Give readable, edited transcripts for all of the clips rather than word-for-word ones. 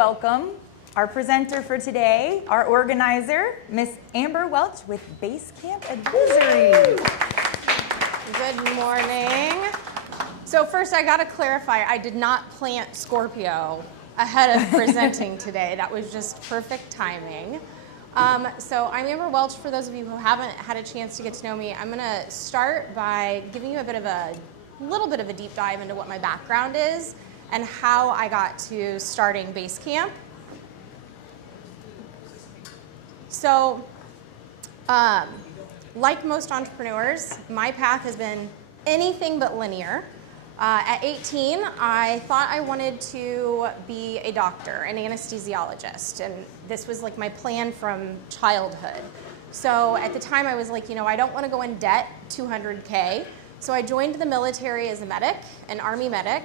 welcome our presenter for today, our organizer, Miss Amber Welch with Basecamp Advisory. Good morning. So first I gotta clarify, I did not plant Scorpio ahead of presenting today. That was just perfect timing. So I'm Amber Welch. For those of you who haven't had a chance to get to know me, I'm gonna start by giving you a little bit of a deep dive into what my background is and how I got to starting Basecamp. So, like most entrepreneurs, my path has been anything but linear. At 18, I thought I wanted to be a doctor, an anesthesiologist, and this was like my plan from childhood. So at the time I was like, I don't want to go in debt, $200K. So I joined the military as a medic, an Army medic,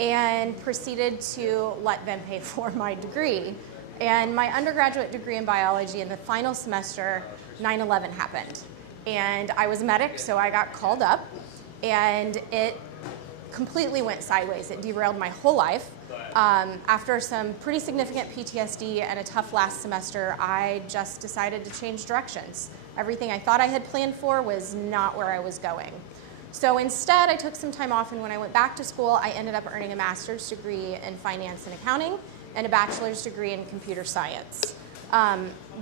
and proceeded to let them pay for my degree. And my undergraduate degree in biology, in the final semester, 9/11 happened. And I was a medic, so I got called up, and it completely went sideways. It derailed my whole life. After some pretty significant PTSD and a tough last semester, I just decided to change directions. Everything I thought I had planned for was not where I was going. So instead, I took some time off, and when I went back to school, I ended up earning a master's degree in finance and accounting and a bachelor's degree in computer science.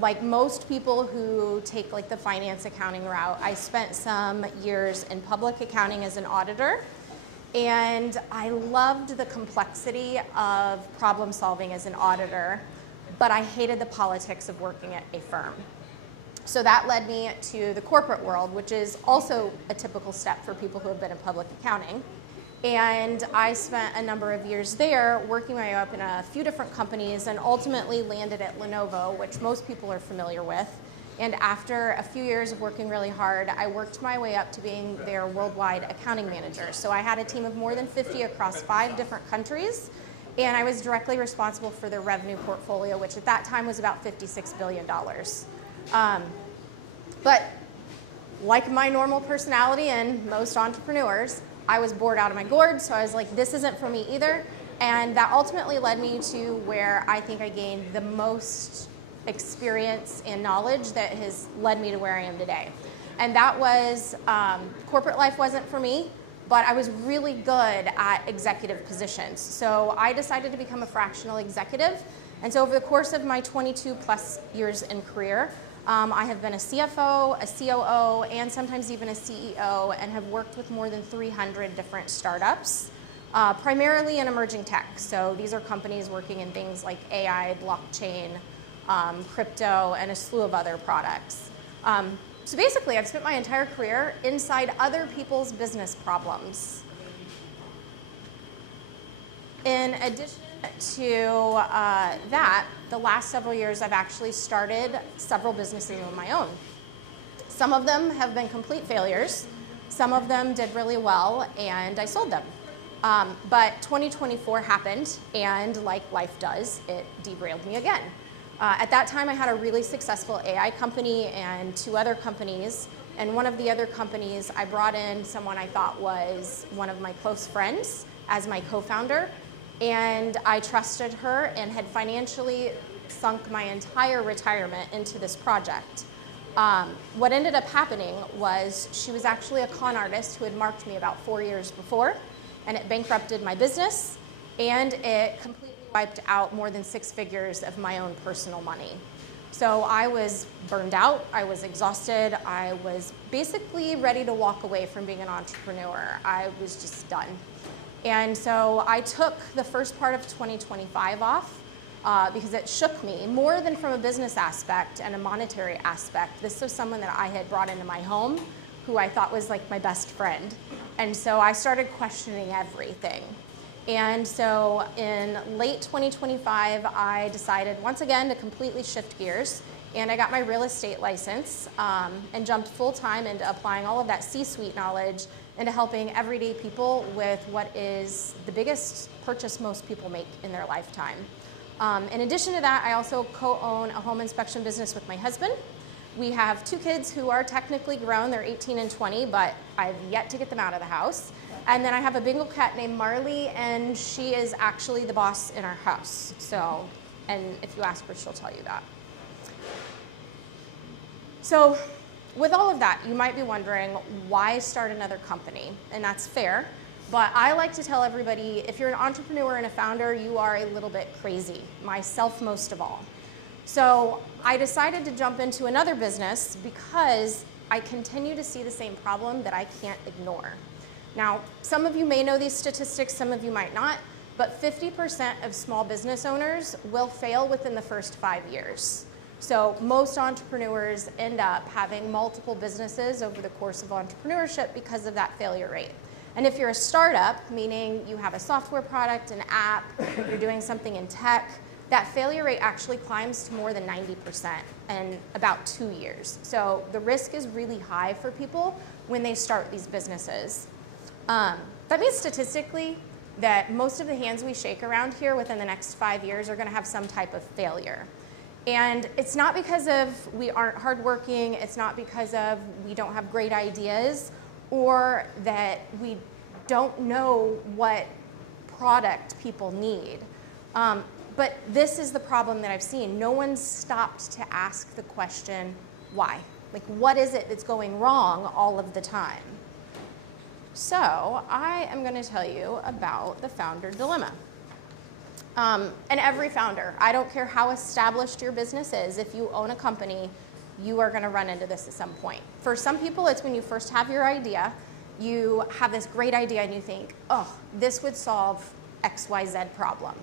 Like most people who take like the finance accounting route, I spent some years in public accounting as an auditor, and I loved the complexity of problem solving as an auditor, but I hated the politics of working at a firm. So that led me to the corporate world, which is also a typical step for people who have been in public accounting. And I spent a number of years there working my way up in a few different companies and ultimately landed at Lenovo, which most people are familiar with. And after a few years of working really hard, I worked my way up to being their worldwide accounting manager. So I had a team of more than 50 across 5 different countries, and I was directly responsible for their revenue portfolio, which at that time was about $56 billion. But like my normal personality and most entrepreneurs, I was bored out of my gourd, so I was like, this isn't for me either. And that ultimately led me to where I think I gained the most experience and knowledge that has led me to where I am today. And that was, corporate life wasn't for me, but I was really good at executive positions. So I decided to become a fractional executive. And so over the course of my 22 plus years in career, I have been a CFO, a COO, and sometimes even a CEO, and have worked with more than 300 different startups, primarily in emerging tech. So these are companies working in things like AI, blockchain, crypto, and a slew of other products. So basically, I've spent my entire career inside other people's business problems. In addition to that, the last several years I've actually started several businesses of my own. Some of them have been complete failures. Some of them did really well, and I sold them. But 2024 happened, and like life does, it derailed me again. At that time, I had a really successful AI company and 2 other companies. And one of the other companies, I brought in someone I thought was one of my close friends as my co-founder. And I trusted her and had financially sunk my entire retirement into this project. What ended up happening was she was actually a con artist who had marked me about 4 years before, and it bankrupted my business, and it completely wiped out more than 6 figures of my own personal money. So I was burned out, I was exhausted, I was basically ready to walk away from being an entrepreneur. I was just done. And so I took the first part of 2025 off because it shook me more than from a business aspect and a monetary aspect. This was someone that I had brought into my home who I thought was like my best friend. And so I started questioning everything. And so in late 2025, I decided once again to completely shift gears. And I got my real estate license and jumped full-time into applying all of that C-suite knowledge into helping everyday people with what is the biggest purchase most people make in their lifetime. In addition to that, I also co-own a home inspection business with my husband. We have 2 kids who are technically grown. They're 18 and 20, but I've yet to get them out of the house. And then I have a Bengal cat named Marley, and she is actually the boss in our house. So And if you ask her, she'll tell you that. So with all of that, you might be wondering, why start another company? And that's fair. But I like to tell everybody, if you're an entrepreneur and a founder, you are a little bit crazy, myself most of all. So I decided to jump into another business because I continue to see the same problem that I can't ignore. Now, some of you may know these statistics, some of you might not, but 50% of small business owners will fail within the first 5 years. So most entrepreneurs end up having multiple businesses over the course of entrepreneurship because of that failure rate. And if you're a startup, meaning you have a software product, an app, you're doing something in tech, that failure rate actually climbs to more than 90% in about 2 years. So the risk is really high for people when they start these businesses. That means statistically that most of the hands we shake around here within the next 5 years are going to have some type of failure. And it's not because of we aren't hardworking, it's not because of we don't have great ideas, or that we don't know what product people need. But this is the problem that I've seen. No one's stopped to ask the question, why? Like, what is it that's going wrong all of the time? So I am going to tell you about the founder dilemma. And every founder, I don't care how established your business is, if you own a company, you are going to run into this at some point. For some people, it's when you first have your idea, you have this great idea and you think, oh, this would solve XYZ problem.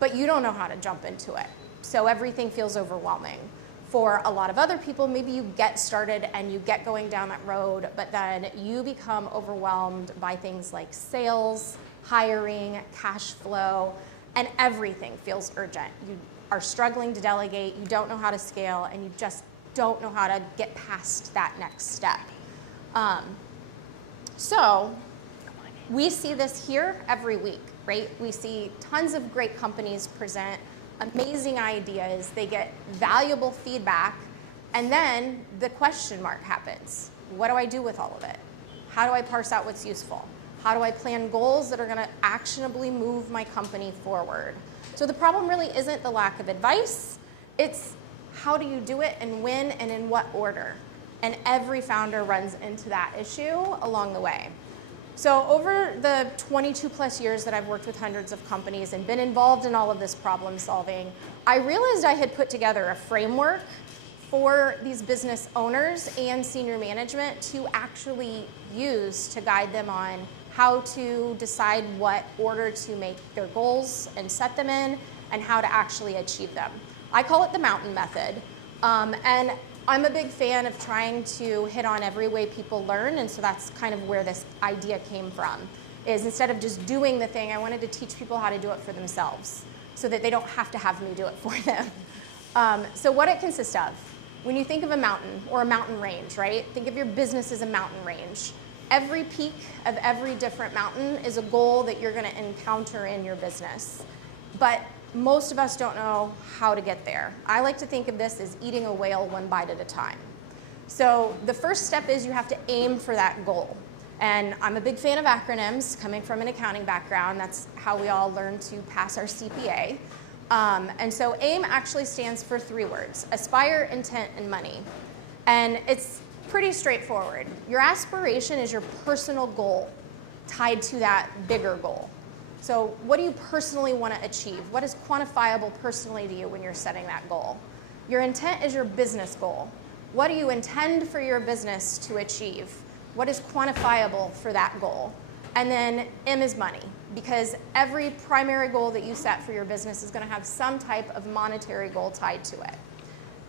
But you don't know how to jump into it. So everything feels overwhelming. For a lot of other people, maybe you get started and you get going down that road, but then you become overwhelmed by things like sales, hiring, cash flow, and everything feels urgent. You are struggling to delegate, you don't know how to scale, and you just don't know how to get past that next step. So we see this here every week, right? We see tons of great companies present amazing ideas, they get valuable feedback, and then the question mark happens. What do I do with all of it? How do I parse out what's useful? How do I plan goals that are gonna actionably move my company forward? So the problem really isn't the lack of advice, it's how do you do it and when and in what order? And every founder runs into that issue along the way. So over the 22 plus years that I've worked with hundreds of companies and been involved in all of this problem solving, I realized I had put together a framework for these business owners and senior management to actually use to guide them on how to decide what order to make their goals and set them in and how to actually achieve them. I call it the mountain method. And I'm a big fan of trying to hit on every way people learn, and so that's kind of where this idea came from, is instead of just doing the thing, I wanted to teach people how to do it for themselves so that they don't have to have me do it for them. So what it consists of, when you think of a mountain or a mountain range, right? Think of your business as a mountain range. Every peak of every different mountain is a goal that you're gonna encounter in your business. But most of us don't know how to get there. I like to think of this as eating a whale one bite at a time. So the first step is you have to aim for that goal. And I'm a big fan of acronyms, coming from an accounting background. That's how we all learn to pass our CPA. And so AIM actually stands for 3 words: aspire, intent, and money. And it's pretty straightforward. Your aspiration is your personal goal tied to that bigger goal. So what do you personally want to achieve? What is quantifiable personally to you when you're setting that goal? Your intent is your business goal. What do you intend for your business to achieve? What is quantifiable for that goal? And then M is money, because every primary goal that you set for your business is going to have some type of monetary goal tied to it.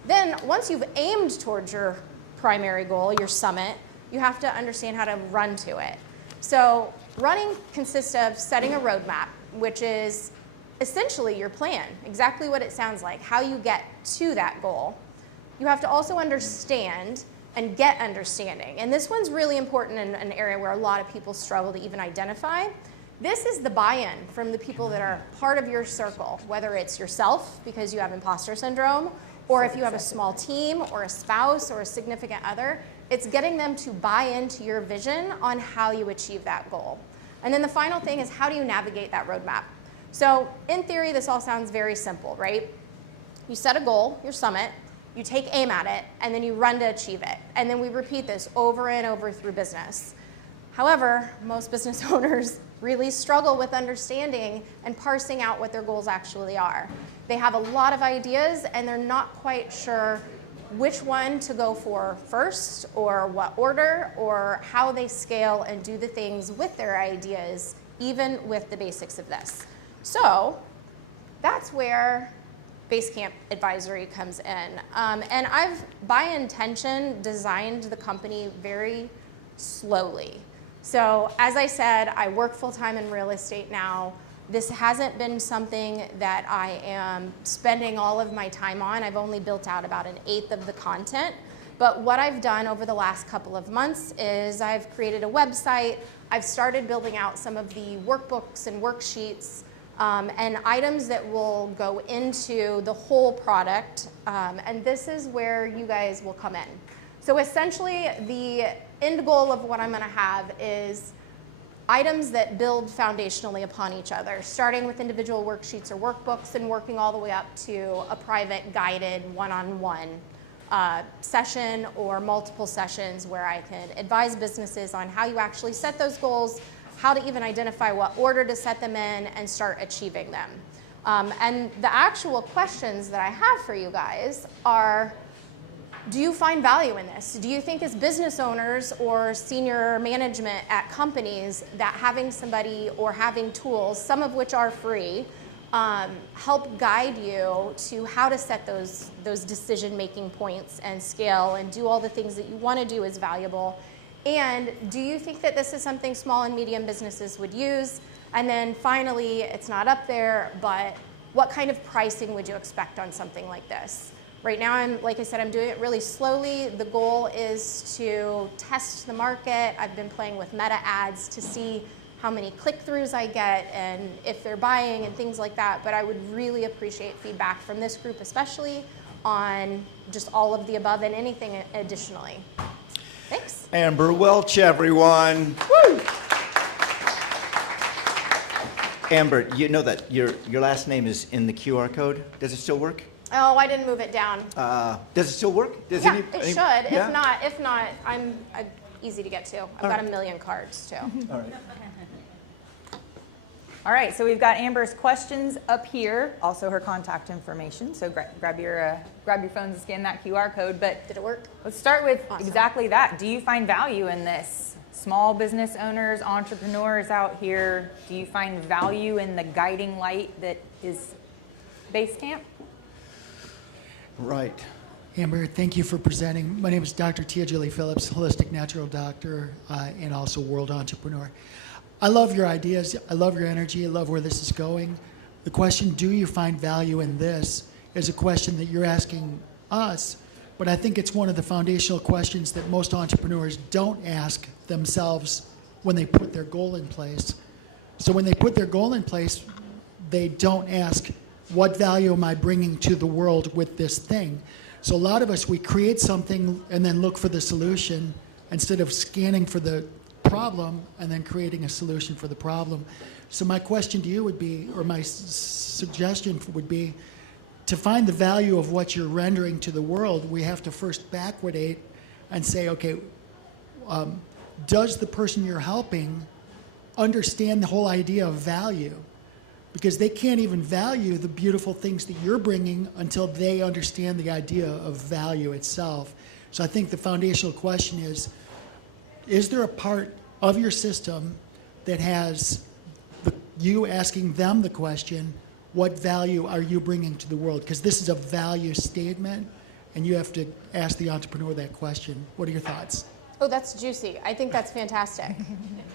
Then once you've aimed towards your primary goal, your summit, you have to understand how to run to it. So running consists of setting a roadmap, which is essentially your plan, exactly what it sounds like, how you get to that goal. You have to also understand and get understanding. And this one's really important in an area where a lot of people struggle to even identify. This is the buy-in from the people that are part of your circle, whether it's yourself because you have imposter syndrome, or if you have a small team or a spouse or a significant other. It's getting them to buy into your vision on how you achieve that goal. And then the final thing is, how do you navigate that roadmap? So in theory, this all sounds very simple, right? you set a goal, your summit, you take aim at it, and then you run to achieve it. And then we repeat this over and over through business. However, most business owners really struggle with understanding and parsing out what their goals actually are. They have a lot of ideas and they're not quite sure which one to go for first, or what order, or how they scale and do the things with their ideas, even with the basics of this. So that's where Basecamp Advisory comes in. And I've, by intention, designed the company very slowly. So as I said, I work full-time in real estate now. This hasn't been something that I am spending all of my time on. I've only built out about 1/8 of the content. But what I've done over the last couple of months is I've created a website. I've started building out some of the workbooks and worksheets and items that will go into the whole product. And this is where you guys will come in. So essentially, the end goal of what I'm going to have is items that build foundationally upon each other, starting with individual worksheets or workbooks and working all the way up to a private guided one-on-one session or multiple sessions where I can advise businesses on how you actually set those goals, how to even identify what order to set them in and start achieving them. And the actual questions that I have for you guys are, do you find value in this? Do you think as business owners or senior management at companies that having somebody or having tools, some of which are free, help guide you to how to set those decision-making points and scale and do all the things that you want to do is valuable? And do you think that this is something small and medium businesses would use? And then finally, it's not up there, but what kind of pricing would you expect on something like this? Right now, like I said, I'm doing it really slowly. The goal is to test the market. I've been playing with meta ads to see how many click-throughs I get and if they're buying and things like that. But I would really appreciate feedback from this group, especially on just all of the above and anything additionally. Thanks. Amber Welch, everyone. Woo! Amber, you know that your last name is in the QR code. Does it still work? Oh, I didn't move it down. Does it still work? Does Yeah, it should. Yeah? If not, I'm easy to get to. I've got 1 million cards too. All right. All right, so we've got Amber's questions up here, also her contact information. So grab your phones and scan that QR code. But Did it work? let's start with Awesome. exactly that. Do you find value in this? Small business owners, entrepreneurs out here, do you find value in the guiding light that is Basecamp? Right. Amber, thank you for presenting. My name is Dr. Tia Julie Phillips, holistic natural doctor and also world entrepreneur. I love your ideas. I love your energy. I love where this is going. The question, do you find value in this, is a question that you're asking us, but I think it's one of the foundational questions that most entrepreneurs don't ask themselves when they put their goal in place. So when they put their goal in place, they don't ask, what value am I bringing to the world with this thing? So a lot of us, we create something and then look for the solution instead of scanning for the problem and then creating a solution for the problem. So my question to you would be, or my suggestion would be, to find the value of what you're rendering to the world, we have to first backwardate and say, okay, does the person you're helping understand the whole idea of value? Because they can't even value the beautiful things that you're bringing until they understand the idea of value itself. So I think the foundational question is there a part of your system that has you asking them the question, what value are you bringing to the world? Because this is a value statement, and you have to ask the entrepreneur that question. What are your thoughts? Oh, that's juicy. I think that's fantastic.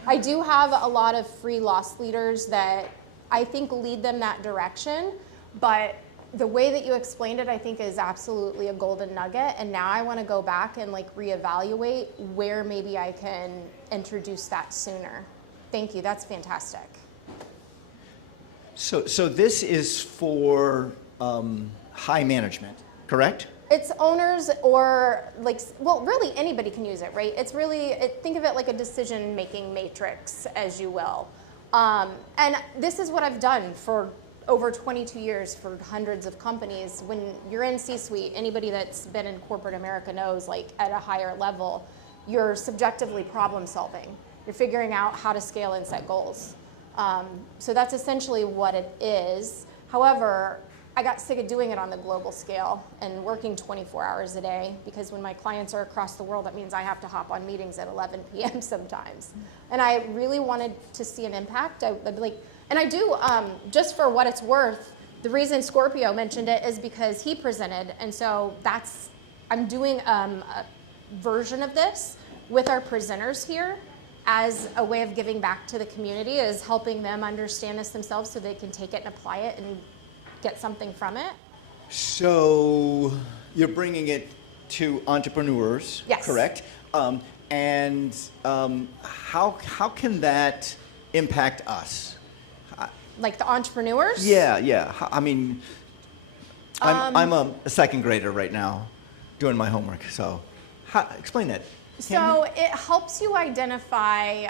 I do have a lot of free loss leaders that I think lead them that direction, but the way that you explained it, I think is absolutely a golden nugget. And now I want to go back and reevaluate where maybe I can introduce that sooner. Thank you. That's fantastic. So this is for high management, correct? It's owners or well, really anybody can use it, right? It's really, think of it like a decision-making matrix, as you will. And this is what I've done for over 22 years for hundreds of companies. When you're in C-suite, anybody that's been in corporate America knows, like at a higher level, you're subjectively problem solving. You're figuring out how to scale and set goals. So that's essentially what it is. However, I got sick of doing it on the global scale and working 24 hours a day, because when my clients are across the world, that means I have to hop on meetings at 11 p.m. sometimes. And I really wanted to see an impact. And I do, just for what it's worth, the reason Scorpio mentioned it is because he presented, and so I'm doing a version of this with our presenters here as a way of giving back to the community, is helping them understand this themselves so they can take it and apply it and get something from it. So you're bringing it to entrepreneurs, Yes. correct? And how can that impact us? Like the entrepreneurs? Yeah. I mean, I'm a second grader right now, doing my homework. So, explain that. So it helps you identify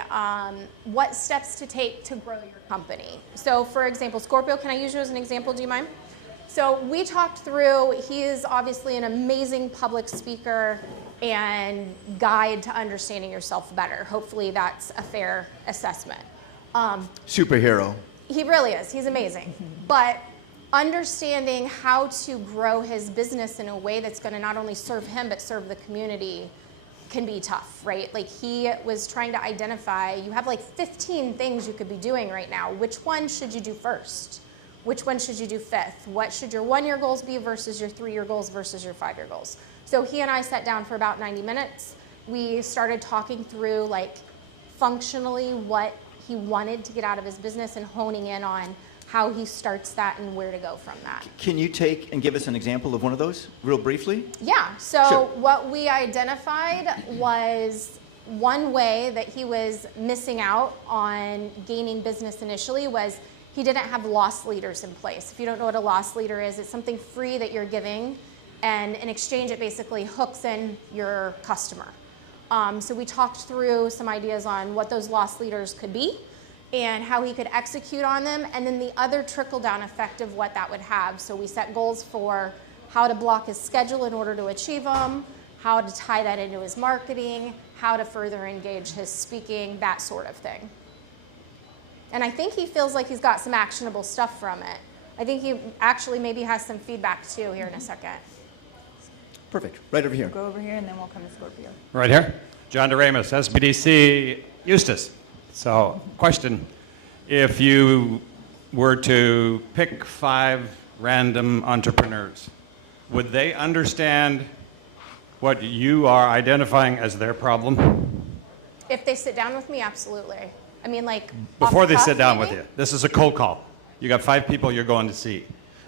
what steps to take to grow your company. So for example, Scorpio, can I use you as an example? Do you mind? So we talked through, he is obviously an amazing public speaker and guide to understanding yourself better. Hopefully that's a fair assessment. Superhero. He really is. He's amazing. But understanding how to grow his business in a way that's going to not only serve him but serve the community can be tough, right? Like he was trying to identify, you have like 15 things you could be doing right now. Which one should you do first? Which one should you do fifth? What should your 1-year goals be versus your 3-year goals versus your 5-year goals? So he and I sat down for about 90 minutes. We started talking through like functionally what he wanted to get out of his business and honing in on how he starts that and where to go from that. Can you take and give us an example of one of those real briefly? Yeah, so Sure. What we identified was one way that he was missing out on gaining business initially was he didn't have loss leaders in place. If you don't know what a loss leader is, it's something free that you're giving, and in exchange it basically hooks in your customer. So we talked through some ideas on what those loss leaders could be and how he could execute on them, and then the other trickle-down effect of what that would have. So we set goals for how to block his schedule in order to achieve them, how to tie that into his marketing, how to further engage his speaking, that sort of thing. And I think he feels like he's got some actionable stuff from it. I think he actually maybe has some feedback too here in a second. Perfect. Right over here. Go over here and then we'll come to Scorpio. Right here. John DeRamus, SBDC Eustis. So, question. If you were to pick 5 random entrepreneurs, would they understand what you are identifying as their problem? If they sit down with me, absolutely. I mean, like, Before off the they cuff, sit down maybe? with you. This is a cold call. You got 5 people you're going to see.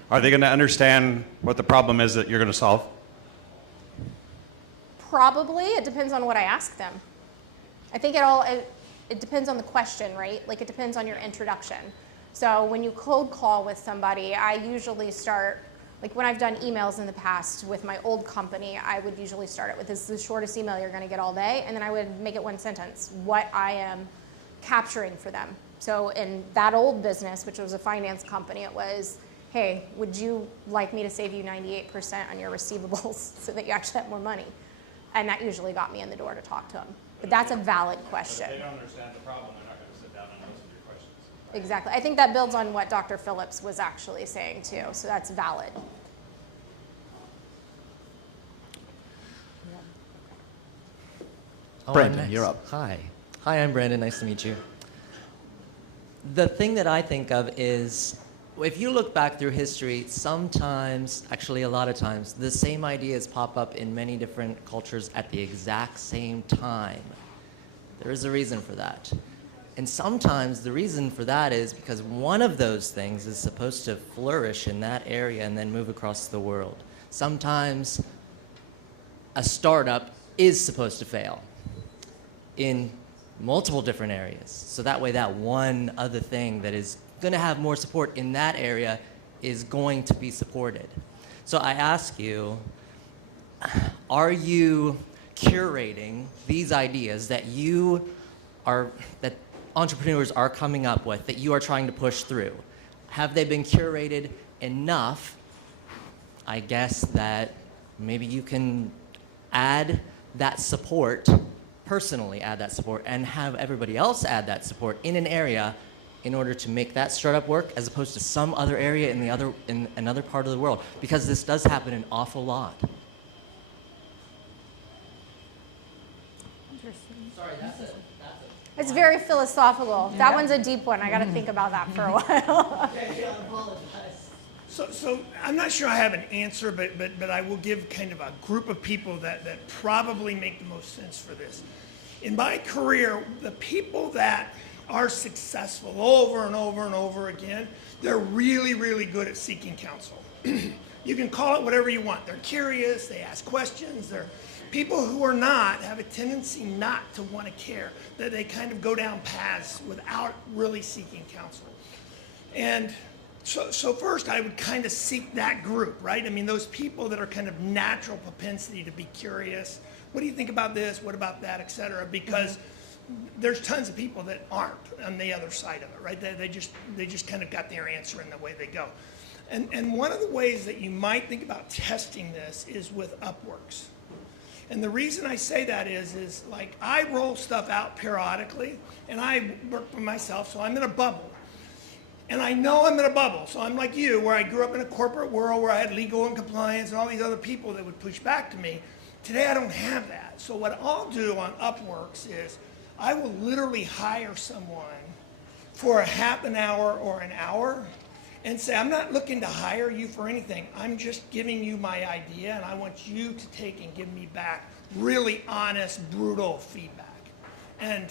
Are they going to understand what the problem is that you're going to solve? Probably. It depends on what I ask them. I think it depends on the question, right? Like it depends on your introduction. So when you cold call with somebody, I usually start, like when I've done emails in the past with my old company, I would usually start it with, this is the shortest email you're going to get all day, and then I would make it 1 sentence, what I am capturing for them. So in that old business, which was a finance company, it was, hey, would you like me to save you 98% on your receivables so that you actually have more money? And that usually got me in the door to talk to them. But that's a valid question. If they don't understand the problem, they're not going to sit down and listen to your questions. Exactly. I think that builds on what Dr. Phillips was actually saying too, so that's valid. Brandon, I'm next. you're up. Hi, I'm Brandon. Nice to meet you. The thing that I think of is, if you look back through history, sometimes, actually a lot of times, the same ideas pop up in many different cultures at the exact same time. There is a reason for that. And sometimes the reason for that is because one of those things is supposed to flourish in that area and then move across the world. Sometimes a startup is supposed to fail in multiple different areas. So that way that one other thing that is going to have more support in that area is going to be supported. So I ask you, are you curating these ideas that that entrepreneurs are coming up with, that you are trying to push through? have they been curated enough? I guess that maybe you can add that support, personally add that support, and have everybody else add that support in an area in order to make that startup work, as opposed to some other area in another part of the world, because this does happen an awful lot. Sorry, that's it. It's very philosophical. That one's a deep one. I got to think about that for a while. Okay, I apologize. So I'm not sure I have an answer, but I will give kind of a group of people that probably make the most sense for this. In my career, the people that are successful over and over and over again, they're really, really good at seeking counsel. You can call it whatever you want. They're curious, they ask questions, they're people who are not have a tendency not to want to care, that they kind of go down paths without really seeking counsel. And so first I would kind of seek that group, right? I mean, those people that are kind of natural propensity to be curious. What do you think about this? What about that, et cetera? Because there's tons of people that aren't on the other side of it, right? They just kind of got their answer in the way they go. And one of the ways that you might think about testing this is with Upworks. And the reason I say that is like I roll stuff out periodically, and I work for myself, so I'm in a bubble. And I know I'm in a bubble, so I'm like you, where I grew up in a corporate world where I had legal and compliance and all these other people that would push back to me. Today I don't have that. So what I'll do on Upworks is I will literally hire someone for a half an hour or an hour and say, I'm not looking to hire you for anything. I'm just giving you my idea, and I want you to take and give me back really honest, brutal feedback. And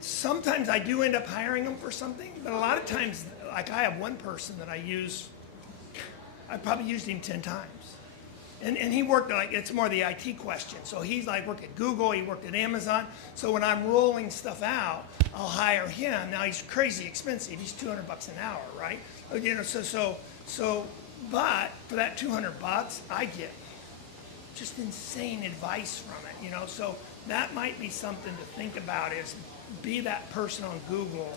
sometimes I do end up hiring them for something, but a lot of times, like I have one person that I use, I probably used him 10 times. And he worked like, it's more the IT question. So he's like worked at Google, he worked at Amazon. So when I'm rolling stuff out, I'll hire him. Now he's crazy expensive. He's $200 an hour, right? You know, but for that $200, I get just insane advice from it, you know? So that might be something to think about, is be that person on Google,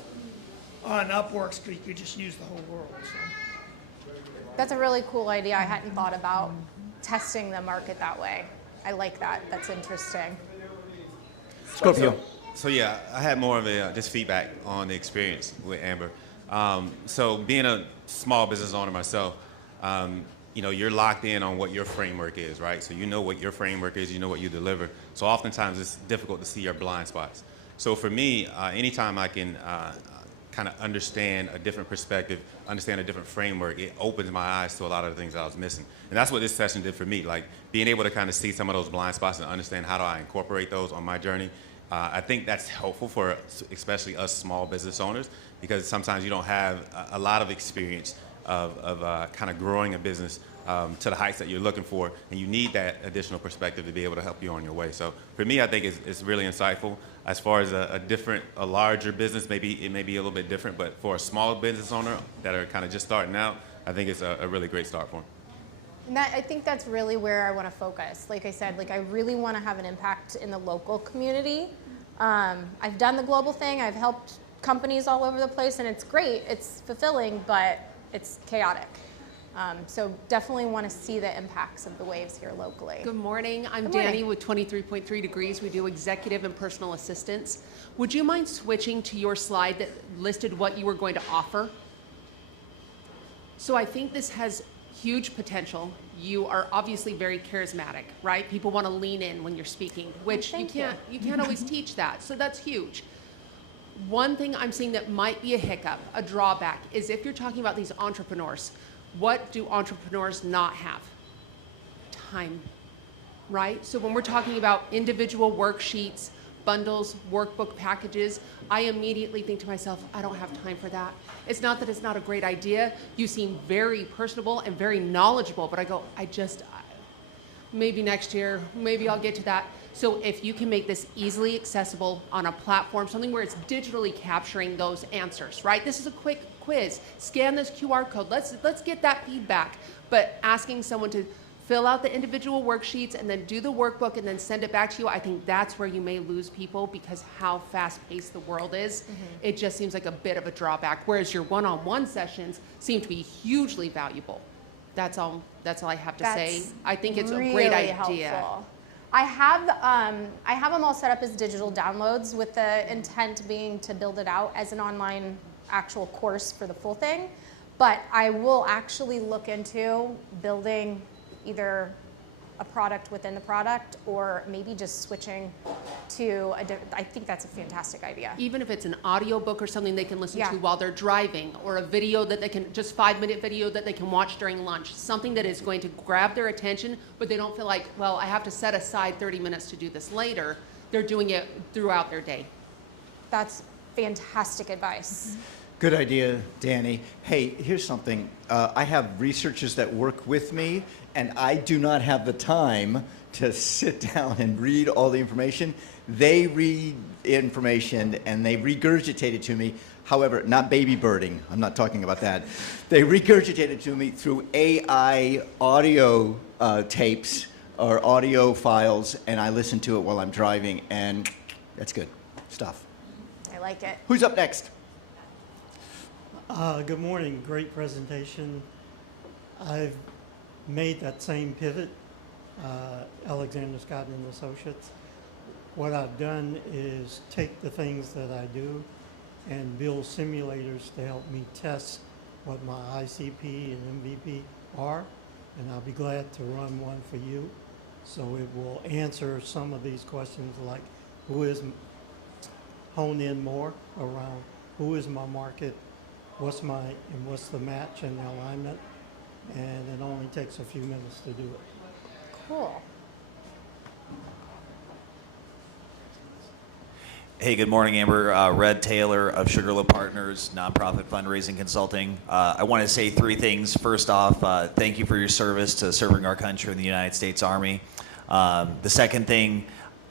on Upwork, because you could just use the whole world. So. That's a really cool idea. I hadn't thought about testing the market that way. I like that. That's interesting. Scorpio. So yeah, I had more of a just feedback on the experience with Amber. So being a small business owner myself, you know, you're locked in on what your framework is, right? So you know what your framework is, you know what you deliver. So oftentimes it's difficult to see your blind spots. So for me, anytime I can kind of understand a different perspective, understand a different framework, it opens my eyes to a lot of the things that I was missing. And that's what this session did for me, like being able to kind of see some of those blind spots and understand how do I incorporate those on my journey. I think that's helpful for especially us small business owners, because sometimes you don't have a lot of experience of kind of growing a business to the heights that you're looking for, and you need that additional perspective to be able to help you on your way. So for me, I think it's really insightful. As far as a larger business, maybe it may be a little bit different, but for a small business owner that are kind of just starting out, I think it's a really great start for them. And I think that's really where I want to focus. Like I said, like I really want to have an impact in the local community. I've done the global thing. I've helped companies all over the place, and it's great. It's fulfilling, but it's chaotic. So definitely want to see the impacts of the waves here locally. Good morning. I'm Good morning. Danny with 23.3 Degrees. We do executive and personal assistance. Would you mind switching to your slide that listed what you were going to offer? So I think this has huge potential. You are obviously very charismatic, right? People want to lean in when you're speaking, which you can't always teach that. So that's huge. One thing I'm seeing that might be a hiccup, a drawback, is if you're talking about these entrepreneurs, what do entrepreneurs not have? Time, right? So when we're talking about individual worksheets, bundles, workbook packages, I immediately think to myself, I don't have time for that. It's not that it's not a great idea. You seem very personable and very knowledgeable, but I go, maybe next year, maybe I'll get to that. So if you can make this easily accessible on a platform, something where it's digitally capturing those answers, right? This is a quick quiz. Scan this QR code. Let's get that feedback. But asking someone to fill out the individual worksheets and then do the workbook and then send it back to you, I think that's where you may lose people because how fast-paced the world is. It just seems like a bit of a drawback, whereas your one-on-one sessions seem to be hugely valuable. That's all I have to say. I think it's a great idea. Helpful. I have them all set up as digital downloads with the intent being to build it out as an online actual course for the full thing. But I will actually look into building either a product within the product or maybe just switching to I think that's a fantastic idea. Even if it's an audio book or something they can listen to while they're driving, or a video that they can, just 5-minute video that they can watch during lunch, something that is going to grab their attention, but they don't feel like, well, I have to set aside 30 minutes to do this later. They're doing it throughout their day. That's fantastic advice. Good idea, Danny. Hey, here's something. I have researchers that work with me, and I do not have the time to sit down and read all the information. They read information and they regurgitate it to me. However, not baby birding. I'm not talking about that. They regurgitate it to me through AI audio tapes or audio files, and I listen to it while I'm driving, and that's good stuff. I like it. Who's up next? Good morning. Great presentation. I've made that same pivot, Alexander Scott and Associates. What I've done is take the things that I do and build simulators to help me test what my ICP and MVP are, and I'll be glad to run one for you. So it will answer some of these questions like hone in more around who is my market, what's the match and the alignment, and it only takes a few minutes to do it. Cool. Hey, good morning, Amber. Red Taylor of Sugarloaf Partners, nonprofit fundraising consulting. I want to say 3 things. First off, thank you for your service to serving our country in the United States Army. The second thing,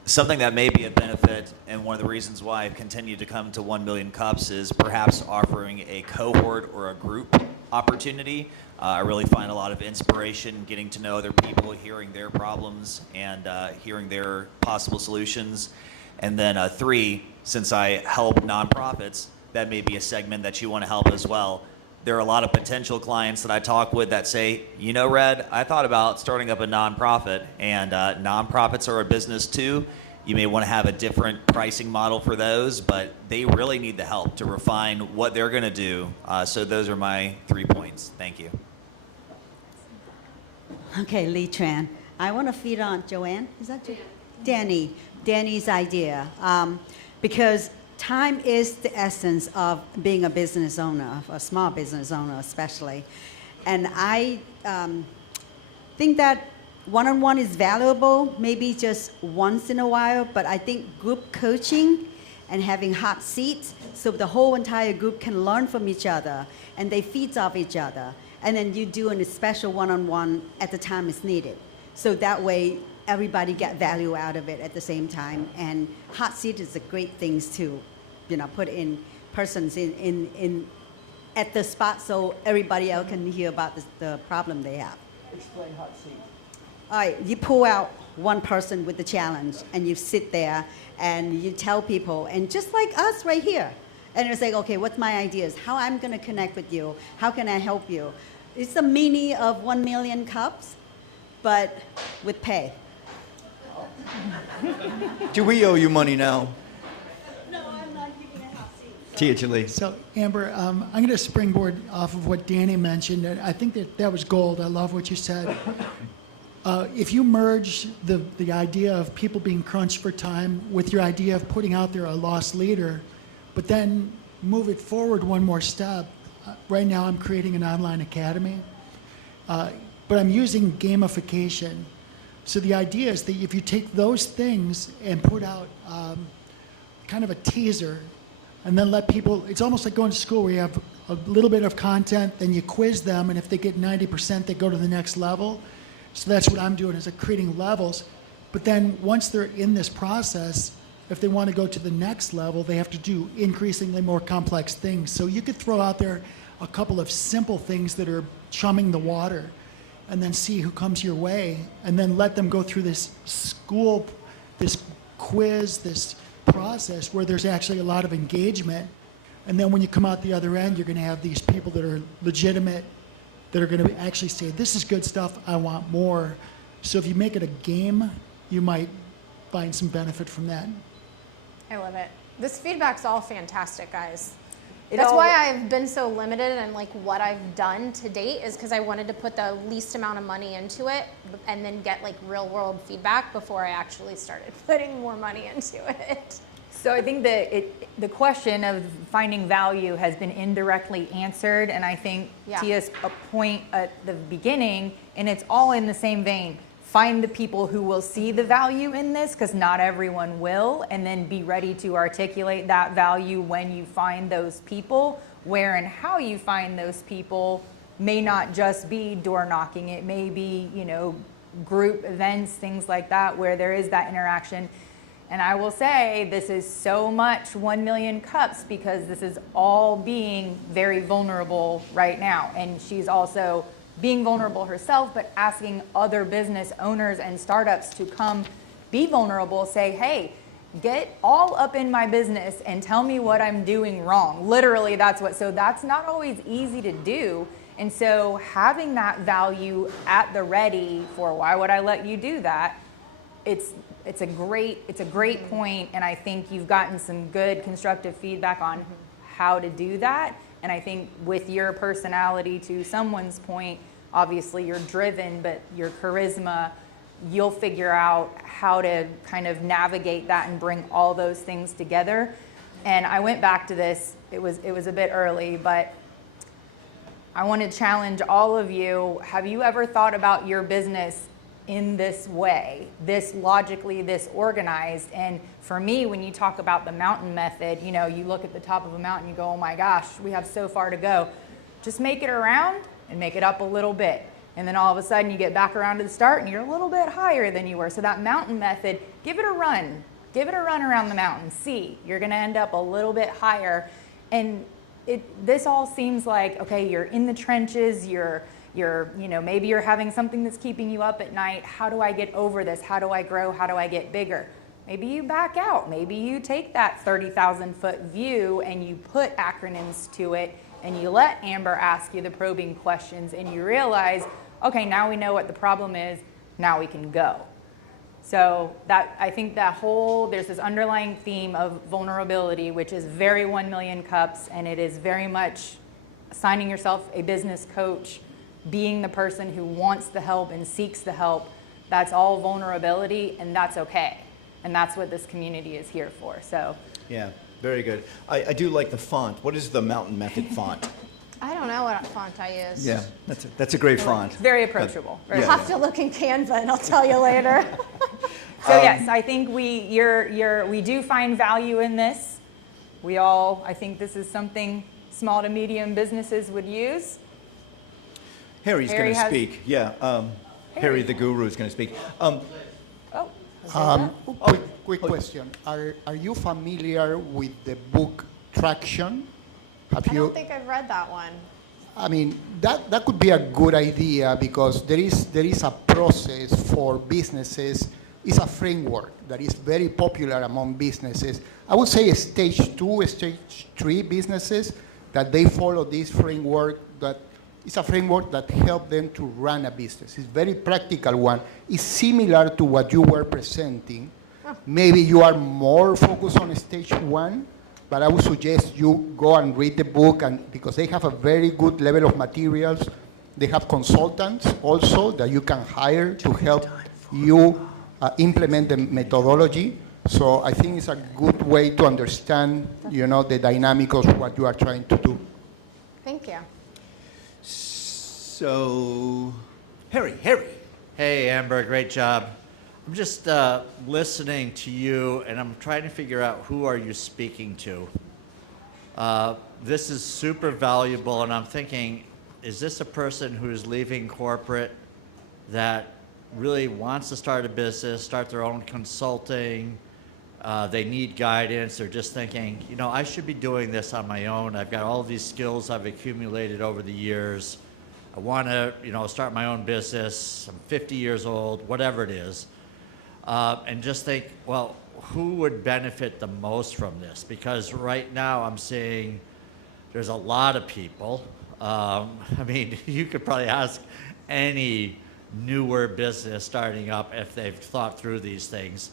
something that may be a benefit, and one of the reasons why I've continued to come to 1 Million Cups is perhaps offering a cohort or a group opportunity. I really find a lot of inspiration getting to know other people, hearing their problems, and hearing their possible solutions. And then 3, since I help nonprofits, that may be a segment that you want to help as well. There are a lot of potential clients that I talk with that say, you know, Red, I thought about starting up a nonprofit, and nonprofits are a business too. You may want to have a different pricing model for those, but they really need the help to refine what they're going to do. So those are my 3 points. Thank you. Okay, Lee Tran. I want to feed on Joanne. Is that Danny's idea, because time is the essence of being a business owner, a small business owner especially. And I think that one-on-one is valuable, maybe just once in a while, but I think group coaching and having hot seats so the whole entire group can learn from each other and they feed off each other. And then you do a special one-on-one at the time it's needed. So that way, everybody get value out of it at the same time. And hot seat is a great thing to, put in persons in at the spot so everybody else can hear about the problem they have. Explain hot seat. All right, you pull out one person with the challenge and you sit there and you tell people, and just like us right here, and it's like, okay, what's my ideas? How I'm gonna connect with you? How can I help you? It's a mini of 1 Million Cups, but with pay. Do we owe you money now? No, I'm not giving a hot seat. Tia Julie. So, Amber, I'm going to springboard off of what Danny mentioned. I think that was gold. I love what you said. If you merge the idea of people being crunched for time with your idea of putting out there a lost leader, but then move it forward one more step. Right now I'm creating an online academy, but I'm using gamification. So the idea is that if you take those things and put out kind of a teaser and then let people, it's almost like going to school where you have a little bit of content, then you quiz them, and if they get 90%, they go to the next level. So that's what I'm doing, is creating levels. But then once they're in this process, if they want to go to the next level, they have to do increasingly more complex things. So you could throw out there a couple of simple things that are chumming the water. and then see who comes your way, and then let them go through this school, this quiz, this process where there's actually a lot of engagement. And then when you come out the other end, you're going to have these people that are legitimate, that are going to actually say, this is good stuff, I want more. So if you make it a game, you might find some benefit from that. I love it. This feedback's all fantastic, guys. It That's all- why I've been so limited in like what I've done to date, is because I wanted to put the least amount of money into it and then get like real world feedback before I actually started putting more money into it. So I think that the question of finding value has been indirectly answered, and I think Yeah. Tia's point at the beginning, and it's all in the same vein. Find the people who will see the value in this, because not everyone will, and then be ready to articulate that value when you find those people. Where and how you find those people may not just be door knocking. It may be, group events, things like that, where there is that interaction. And I will say, this is so much 1 million cups because this is all being very vulnerable right now. And she's also being vulnerable herself, but asking other business owners and startups to come be vulnerable, say, hey, get all up in my business and tell me what I'm doing wrong. Literally, so that's not always easy to do. And so having that value at the ready for why would I let you do that, it's a great point, and I think you've gotten some good constructive feedback on how to do that. And I think with your personality, to someone's point, obviously you're driven, but your charisma, you'll figure out how to kind of navigate that and bring all those things together. And I went back to this, it was a bit early, but I want to challenge all of you. Have you ever thought about your business in this way, this logically, this organized? And for me, when you talk about the mountain method, you look at the top of a mountain, you go, oh my gosh, we have so far to go. Just make it around and make it up a little bit. And then all of a sudden you get back around to the start and you're a little bit higher than you were. So that mountain method, give it a run. Give it a run around the mountain. See, you're gonna end up a little bit higher. And this all seems like, okay, you're in the trenches, maybe you're having something that's keeping you up at night. How do I get over this? How do I grow? How do I get bigger? Maybe you back out. Maybe you take that 30,000 foot view and you put acronyms to it and you let Amber ask you the probing questions and you realize, okay, now we know what the problem is. Now we can go. So I think there's this underlying theme of vulnerability, which is very 1 million cups, and it is very much assigning yourself a business coach, being the person who wants the help and seeks the help. That's all vulnerability, and that's okay. And that's what this community is here for. So Yeah, very good. I do like the font. What is the Mountain Method font? I don't know what font I use. Yeah, that's a great font. it's very approachable. Yeah. I'll have to look in Canva and I'll tell you later. So yes, I think we do find value in this. I think this is something small to medium businesses would use. Harry's Harry going to has- speak. Yeah, Harry the Guru is going to speak. Quick question. Are you familiar with the book Traction? I don't think I've read that one. I mean, that could be a good idea because there is a process for businesses. It's a framework that is very popular among businesses. I would say stage 2, stage 3 businesses, that they follow this framework. That it's a framework that helps them to run a business. It's a very practical one. It's similar to what you were presenting. Maybe you are more focused on stage 1, but I would suggest you go and read the book, and because they have a very good level of materials. They have consultants also that you can hire to help you implement the methodology. So I think it's a good way to understand, the dynamic of what you are trying to do. Thank you. So, Harry. Hey, Amber, great job. I'm just listening to you, and I'm trying to figure out who are you speaking to. This is super valuable, and I'm thinking, is this a person who's leaving corporate that really wants to start a business, start their own consulting? They need guidance. They're just thinking, I should be doing this on my own. I've got all these skills I've accumulated over the years. I want to, start my own business. I'm 50 years old, whatever it is. And just think, well, who would benefit the most from this? Because right now I'm seeing there's a lot of people. You could probably ask any newer business starting up if they've thought through these things.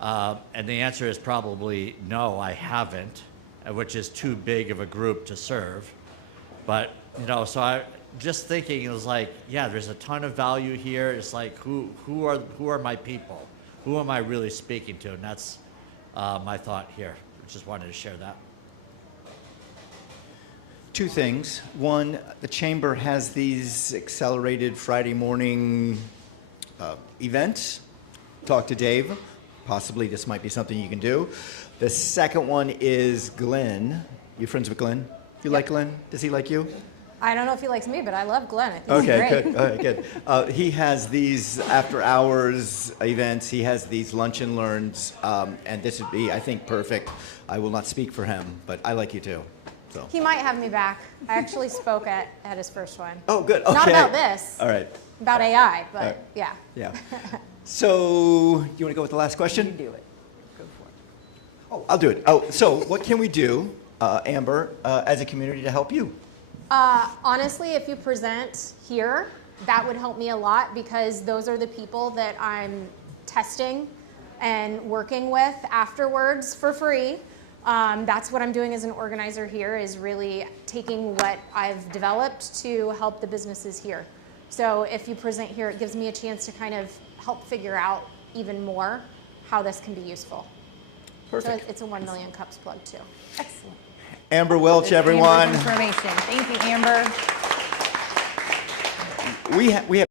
And the answer is probably no, I haven't, which is too big of a group to serve. But, so I just thinking, it was like, yeah, there's a ton of value here. It's like, who are my people? Who am I really speaking to? And that's my thought here. Just wanted to share that. Two things. One, the Chamber has these accelerated Friday morning events. Talk to Dave. Possibly this might be something you can do. The second one is Glenn. You friends with Glenn? You like Glenn? Does he like you? I don't know if he likes me, but I love Glenn. I think Okay, he's great. good. All right, good. He has these after-hours events. He has these lunch and learns, and this would be, I think, perfect. I will not speak for him, but I like you too. So. He might have me back. I actually spoke at his first one. Oh, good. Okay. Not about this. All right. About AI, but All right. yeah. Yeah. So, you want to go with the last question? You do it. Go for it. Oh, I'll do it. Oh, so what can we do, Amber, as a community to help you? Honestly, if you present here, that would help me a lot because those are the people that I'm testing and working with afterwards for free. That's what I'm doing as an organizer here, is really taking what I've developed to help the businesses here. So if you present here, it gives me a chance to kind of help figure out even more how this can be useful. Perfect. So it's a 1 million cups plug too. Excellent. Amber Welch, everyone. Amber's information. Thank you, Amber. We have